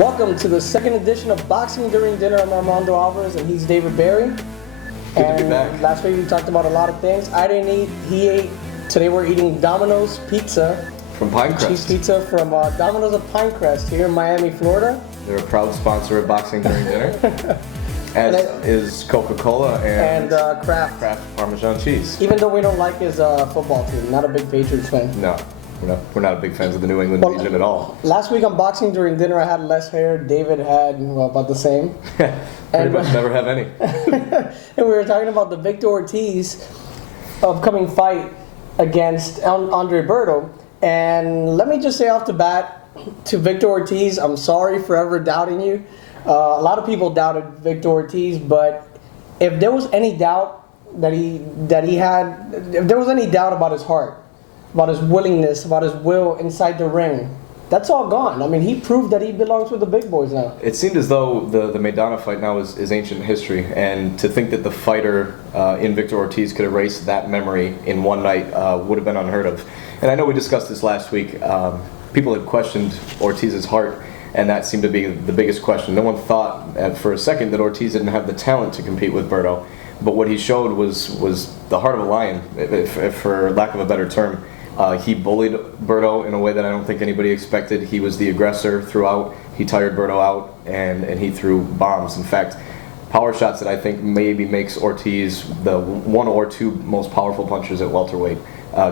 Welcome to the second edition of Boxing During Dinner. I'm Armando Alvarez and he's David Barry. Good to be back. Last week we talked about a lot of things. I didn't eat, he ate. Today we're eating Domino's Pizza. From Pinecrest. Cheese pizza from Domino's of Pinecrest here in Miami, Florida. They're a proud sponsor of Boxing During Dinner. As is Coca-Cola and Kraft Parmesan cheese. Even though we don't like his football team, not a big Patriots fan. No, we're not big fans of the New England Legion at all. Last week on Boxing During Dinner I had less hair. David had about the same. Pretty much never have any. And we were talking about the Victor Ortiz upcoming fight against Andre Berto. And let me just say off the bat to Victor Ortiz, I'm sorry for ever doubting you. A lot of people doubted Victor Ortiz, but if there was any doubt that he had, if there was any doubt about his heart, about his willingness, about his will inside the ring, that's all gone. I mean, he proved that he belongs with the big boys now. It seemed as though the Maidana fight now is ancient history, and to think that the fighter in Victor Ortiz could erase that memory in one night would have been unheard of. And I know we discussed this last week. People had questioned Ortiz's heart, and that seemed to be the biggest question. No one thought for a second that Ortiz didn't have the talent to compete with Berto, but what he showed was the heart of a lion, if for lack of a better term. He bullied Berto in a way that I don't think anybody expected. He was the aggressor throughout. He tired Berto out, and he threw bombs. In fact, power shots that I think maybe makes Ortiz the one or two most powerful punchers at welterweight,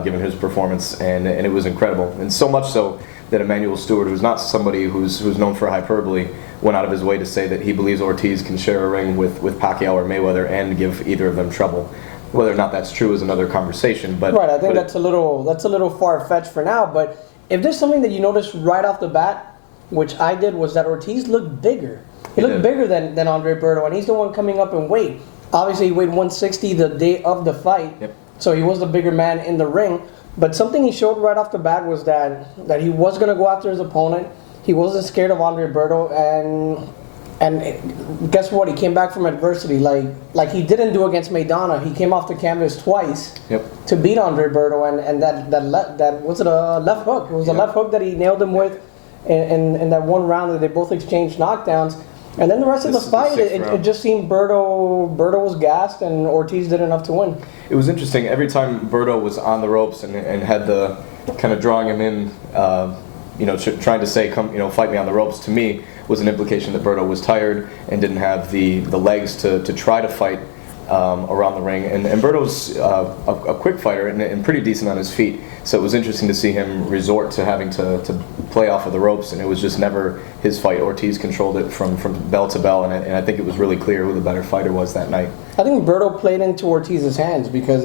given his performance, and it was incredible. And so much so that Emmanuel Stewart, who's not somebody who's known for hyperbole, went out of his way to say that he believes Ortiz can share a ring with Pacquiao or Mayweather and give either of them trouble. Whether or not that's true is another conversation. But right, I think that's a little far-fetched for now. But if there's something that you noticed right off the bat, which I did, was that Ortiz looked bigger. He looked bigger than Andre Berto, and he's the one coming up in weight. Obviously, he weighed 160 the day of the fight, so he was the bigger man in the ring. But something he showed right off the bat was that he was going to go after his opponent. He wasn't scared of Andre Berto, and guess what? He came back from adversity, like he didn't do against Maidana. He came off the canvas twice to beat Andre Berto, and that was it a left hook? It was a left hook that he nailed him with in that one round that they both exchanged knockdowns. And then the rest of the fight, it just seemed Berto was gassed and Ortiz did enough to win. It was interesting. Every time Berto was on the ropes and had the kind of drawing him in, trying to say, come, fight me on the ropes, to me was an implication that Berto was tired and didn't have the legs to try to fight around the ring. And Berto's a quick fighter and pretty decent on his feet. So it was interesting to see him resort to having to play off of the ropes, and it was just never his fight. Ortiz controlled it from bell to bell, and I think it was really clear who the better fighter was that night. I think Berto played into Ortiz's hands because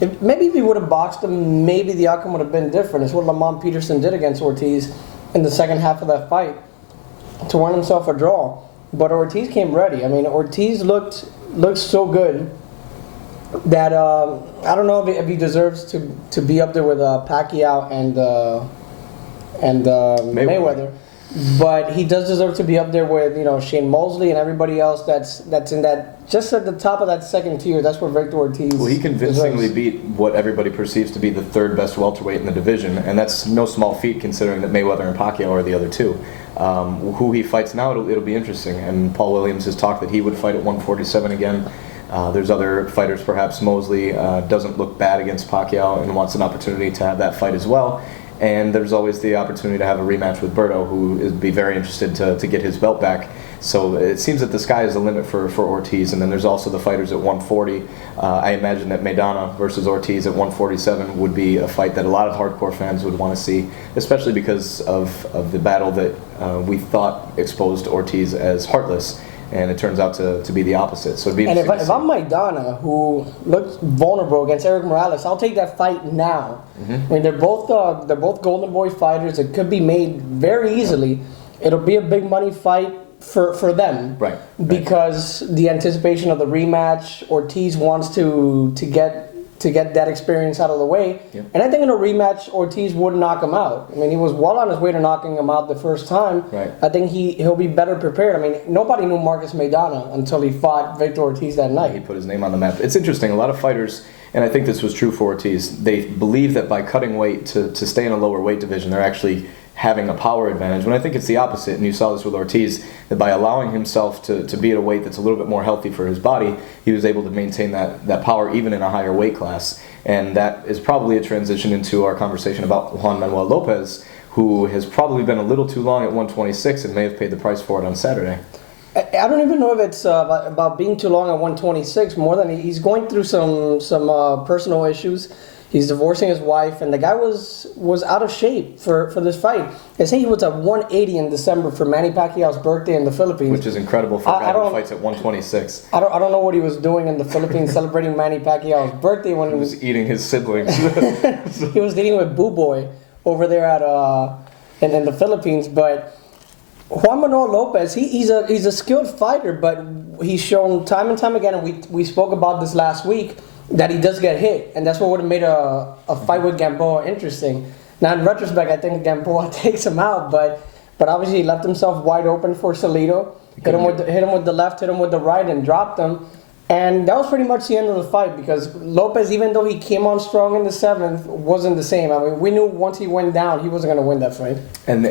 if he would have boxed him, maybe the outcome would have been different. It's what Lamont Peterson did against Ortiz in the second half of that fight to win himself a draw. But Ortiz came ready. I mean, Ortiz looked so good that I don't know if he deserves to be up there with Pacquiao and Mayweather, but he does deserve to be up there with Shane Mosley and everybody else that's in that, just at the top of that second tier. That's where Victor Ortiz. Well, he convincingly beat what everybody perceives to be the third best welterweight in the division, and that's no small feat considering that Mayweather and Pacquiao are the other two. Who he fights now, it'll be interesting. And Paul Williams has talked that he would fight at 147 again. There's other fighters, perhaps Mosley doesn't look bad against Pacquiao and wants an opportunity to have that fight as well. And there's always the opportunity to have a rematch with Berto, who would be very interested to get his belt back. So it seems that the sky is the limit for Ortiz. And then there's also the fighters at 140. I imagine that Maidana versus Ortiz at 147 would be a fight that a lot of hardcore fans would want to see, especially because of the battle that we thought exposed Ortiz as heartless. And it turns out to be the opposite. So it'd be interesting. And if I'm Maidana, who looked vulnerable against Eric Morales, I'll take that fight now. I mean, they're both Golden Boy fighters. It could be made very easily. It'll be a big money fight for them, right? Because the anticipation of the rematch, Ortiz wants to get that experience out of the way. And I think in a rematch, Ortiz would knock him out. I mean, he was well on his way to knocking him out the first time. Right. I think he'll be better prepared. I mean, nobody knew Marcus Maidana until he fought Victor Ortiz that night. He put his name on the map. It's interesting. A lot of fighters and I think this was true for Ortiz. They believe that by cutting weight to stay in a lower weight division, they're actually having a power advantage. When I think it's the opposite, and you saw this with Ortiz, that by allowing himself to be at a weight that's a little bit more healthy for his body, he was able to maintain that power even in a higher weight class. And that is probably a transition into our conversation about Juan Manuel Lopez, who has probably been a little too long at 126 and may have paid the price for it on Saturday. I don't even know if it's about being too long at 126. More than he's going through some personal issues. He's divorcing his wife, and the guy was out of shape for this fight. They say he was at 180 in December for Manny Pacquiao's birthday in the Philippines, Which is incredible for a guy who fights at 126. I don't know what he was doing in the Philippines celebrating Manny Pacquiao's birthday when He was eating his siblings. he was eating with Boo Boy over there at in the Philippines. But Juan Manuel Lopez, he's a skilled fighter, but he's shown time and time again, and we spoke about this last week, that he does get hit, and that's what would have made a fight with Gamboa interesting. Now, in retrospect, I think Gamboa takes him out, but obviously he left himself wide open for Salido. Hit him with the left, hit him with the right, and dropped him. And that was pretty much the end of the fight, because Lopez, even though he came on strong in the 7th, wasn't the same. I mean, we knew once he went down, he wasn't going to win that fight. And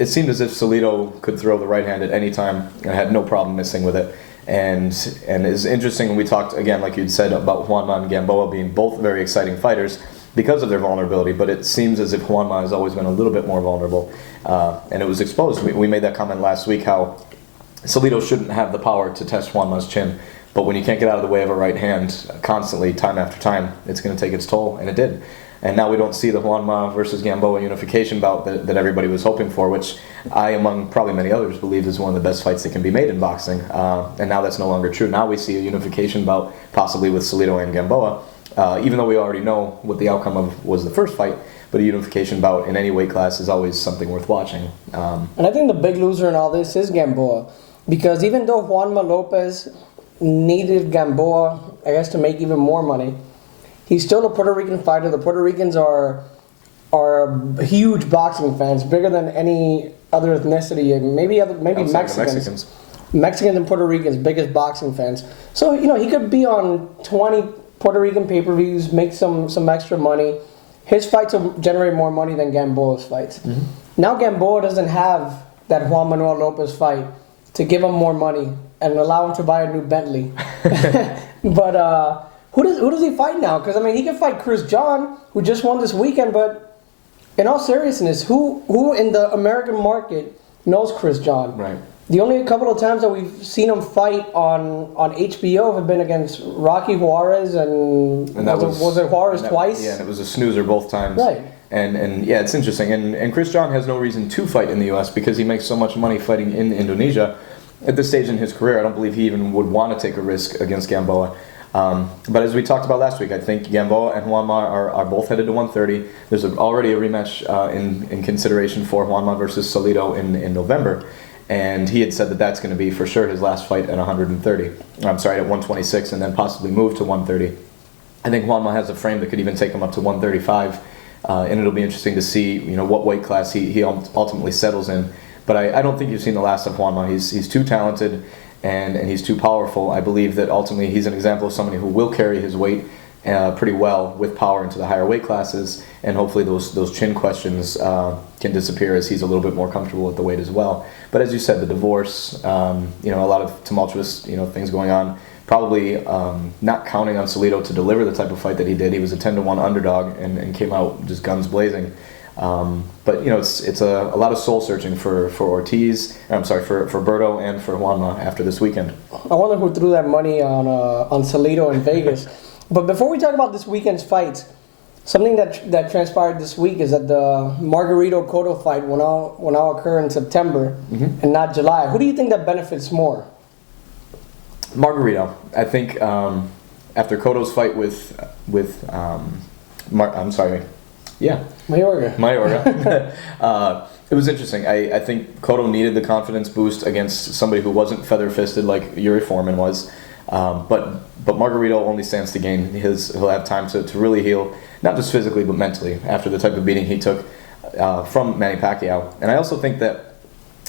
it seemed as if Salido could throw the right hand at any time and had no problem missing with it. And it's interesting, we talked, again, like you'd said, about Juanma and Gamboa being both very exciting fighters because of their vulnerability, but it seems as if Juanma has always been a little bit more vulnerable. And it was exposed. We made that comment last week, how Salido shouldn't have the power to test Juanma's chin. But when you can't get out of the way of a right hand constantly, time after time, it's going to take its toll, and it did. And now we don't see the Juanma versus Gamboa unification bout that everybody was hoping for, which I, among probably many others, believe is one of the best fights that can be made in boxing. And now that's no longer true. Now we see a unification bout, possibly with Salido and Gamboa, even though we already know what the outcome of was the first fight. But a unification bout in any weight class is always something worth watching. And I think the big loser in all this is Gamboa, because even though Juanma Lopez needed Gamboa, I guess, to make even more money, he's still a Puerto Rican fighter. The Puerto Ricans are huge boxing fans, bigger than any other ethnicity, maybe Mexicans. Mexicans and Puerto Ricans, biggest boxing fans. So, he could be on 20 Puerto Rican pay-per-views, make some extra money. His fights will generate more money than Gamboa's fights. Mm-hmm. Now Gamboa doesn't have that Juan Manuel Lopez fight to give him more money and allow him to buy a new Bentley. But who does he fight now? Because, he can fight Chris John, who just won this weekend, but in all seriousness, who in the American market knows Chris John? Right. The only couple of times that we've seen him fight on HBO have been against Rocky Juarez and was it Juarez twice? Yeah, and it was a snoozer both times. Right. And yeah, it's interesting. And Chris John has no reason to fight in the U.S. because he makes so much money fighting in Indonesia. At this stage in his career, I don't believe he even would want to take a risk against Gamboa. But as we talked about last week, I think Gamboa and Juanma are both headed to 130. There's already a rematch in consideration for Juanma versus Salido in November. And he had said that that's going to be for sure his last fight at 130. I'm sorry, at 126, and then possibly move to 130. I think Juanma has a frame that could even take him up to 135. And it'll be interesting to see, what weight class he ultimately settles in. But I don't think you've seen the last of Juanma. He's too talented and he's too powerful. I believe that ultimately he's an example of somebody who will carry his weight pretty well with power into the higher weight classes, and hopefully those chin questions can disappear as he's a little bit more comfortable at the weight as well. But as you said, the divorce, a lot of tumultuous things going on. Probably not counting on Salido to deliver the type of fight that he did. He was a 10-1 underdog and came out just guns blazing. But it's a lot of soul searching for Ortiz. I'm sorry, for Berto and for Juanma after this weekend. I wonder who threw that money on Salido in Vegas. But before we talk about this weekend's fights, something that transpired this week is that the Margarito Cotto fight will now occur in September and not July. Who do you think that benefits more? Margarito. I think after Cotto's fight with Mayorga. It was interesting. I think Cotto needed the confidence boost against somebody who wasn't feather-fisted like Yuri Foreman was. But Margarito only stands to gain. He'll have time to really heal, not just physically but mentally, after the type of beating he took from Manny Pacquiao. And I also think that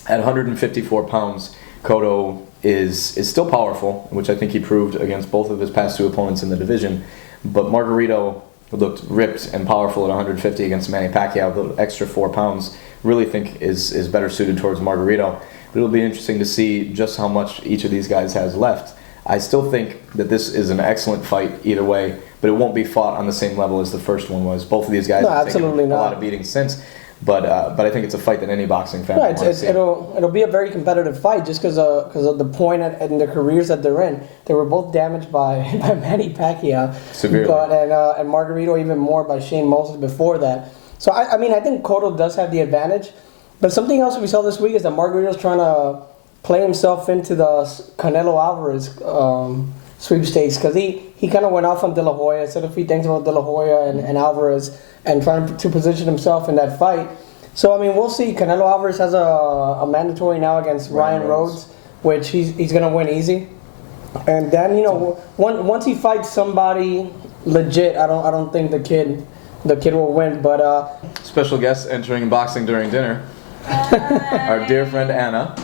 at 154 pounds, Cotto is still powerful, which I think he proved against both of his past two opponents in the division. but Margarito looked ripped and powerful at 150 against Manny Pacquiao. The extra 4 pounds really think is better suited towards Margarito. But it'll be interesting to see just how much each of these guys has left. I still think that this is an excellent fight either way, but it won't be fought on the same level as the first one was. Both of these guys have taken a lot of beatings since. But I think it's a fight that any boxing fan will want to see. It'll be a very competitive fight just because of the point in their careers that they're in. They were both damaged by Manny Pacquiao, severely, and Margarito even more by Shane Mosley before that. So I mean I think Cotto does have the advantage, but something else we saw this week is that Margarito's trying to play himself into the Canelo Alvarez sweepstakes because he kind of went off on De La Hoya, said a few things about De La Hoya and Alvarez, and trying to position himself in that fight. So, I mean, we'll see. Canelo Alvarez has a mandatory now against Ryan Rhodes, which he's going to win easy. And then, you know, once he fights somebody legit, I don't think the kid will win. But special guest entering Boxing During Dinner, our dear friend Anna.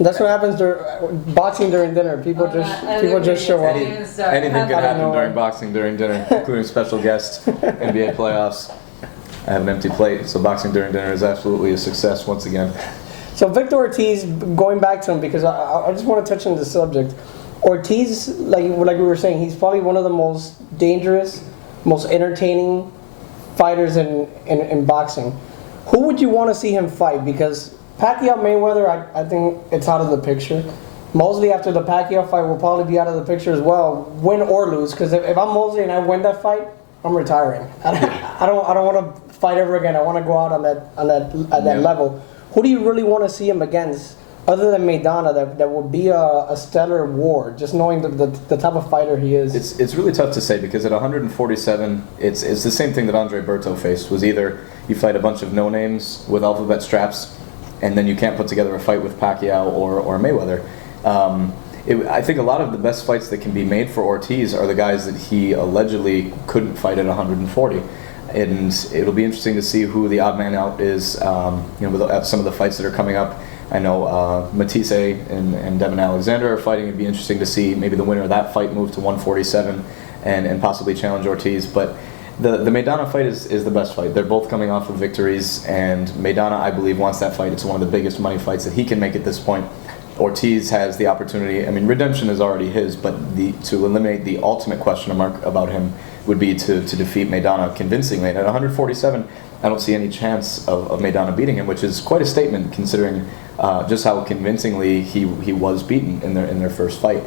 That's what happens during boxing during dinner. People just show up. Anything can happen during Boxing During Dinner, including special guests, NBA playoffs. I have an empty plate, so Boxing During Dinner is absolutely a success once again. So Victor Ortiz, going back to him because I just want to touch on this subject. Ortiz, like we were saying, he's probably one of the most dangerous, most entertaining fighters in boxing. Who would you want to see him fight? Because Pacquiao Mayweather, I think it's out of the picture. Mosley, after the Pacquiao fight, will probably be out of the picture as well, win or lose. Because if I'm Mosley and I win that fight, I'm retiring. I don't want to fight ever again. I want to go out at that level. Who do you really want to see him against, other than Maidana? That would be a stellar war. Just knowing the type of fighter he is. It's really tough to say because at 147, it's the same thing that Andre Berto faced. Was either you fight a bunch of no names with alphabet straps, and then you can't put together a fight with Pacquiao or Mayweather. I think a lot of the best fights that can be made for Ortiz are the guys that he allegedly couldn't fight at 140. And it'll be interesting to see who the odd man out is, with some of the fights that are coming up. I know Matisse and Devin Alexander are fighting. It'd be interesting to see maybe the winner of that fight move to 147 and possibly challenge Ortiz. But the Maidana fight is the best fight. They're both coming off of victories, and Maidana, I believe, wants that fight. It's one of the biggest money fights that he can make at this point. Ortiz has the opportunity. I mean, redemption is already his, but to eliminate the ultimate question mark about him would be to defeat Maidana convincingly. And at 147, I don't see any chance of Maidana beating him, which is quite a statement considering just how convincingly he was beaten in their first fight.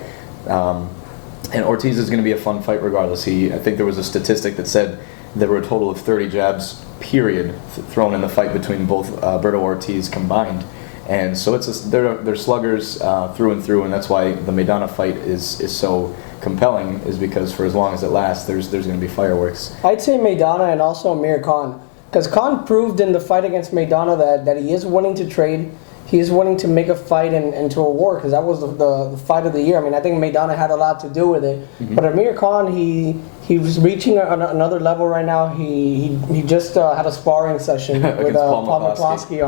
And Ortiz is going to be a fun fight regardless. I think there was a statistic that said there were a total of 30 jabs, period, thrown in the fight between both Berto Ortiz combined. And so they're sluggers through and through, and that's why the Maidana fight is so compelling, is because for as long as it lasts, there's going to be fireworks. I'd say Maidana and also Amir Khan. Because Khan proved in the fight against Maidana that he is willing to trade. He is willing to make a fight into a war, because that was the fight of the year. I mean, I think Maidana had a lot to do with it. Mm-hmm. But Amir Khan, he was reaching another level right now. He just had a sparring session with Paul McCloskey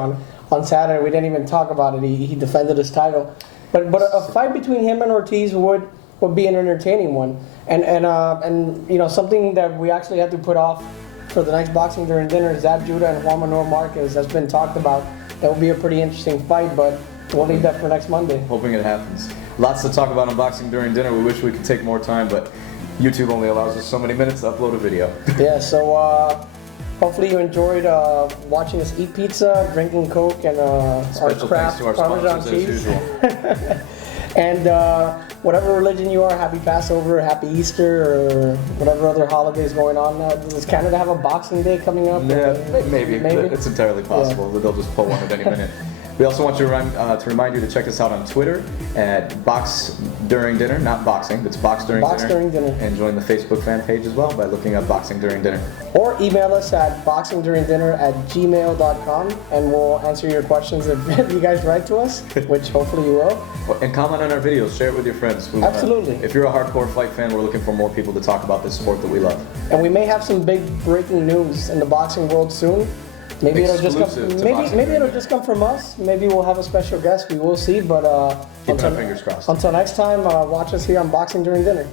on Saturday. We didn't even talk about it. He defended his title. But a fight between him and Ortiz would be an entertaining one. And you know, something that we actually had to put off for the next Boxing During Dinner, Zab Judah and Juan Manuel Marquez, has been talked about. That will be a pretty interesting fight, but we'll leave that for next Monday. Hoping it happens. Lots to talk about on Boxing During Dinner. We wish we could take more time, but YouTube only allows us so many minutes to upload a video. Yeah, so hopefully you enjoyed watching us eat pizza, drinking Coke, and our craft Parmesan cheese. And whatever religion you are, happy Passover, happy Easter, or whatever other holidays going on. Does Canada have a Boxing Day coming up? Yeah, maybe. It's entirely possible that they'll just pull one at any minute. We also want to remind you to check us out on Twitter at Box During Dinner, not boxing, it's Box During Dinner. And join the Facebook fan page as well by looking up Boxing During Dinner. Or email us at boxingduringdinner@gmail.com, and we'll answer your questions if you guys write to us, which hopefully you will. And comment on our videos, share it with your friends. Absolutely. If you're a hardcore fight fan, we're looking for more people to talk about this sport that we love. And we may have some big breaking news in the boxing world soon. Maybe it'll just come from us. Maybe we'll have a special guest. We will see. But keep our fingers crossed. Until next time, watch us here on Boxing During Dinner.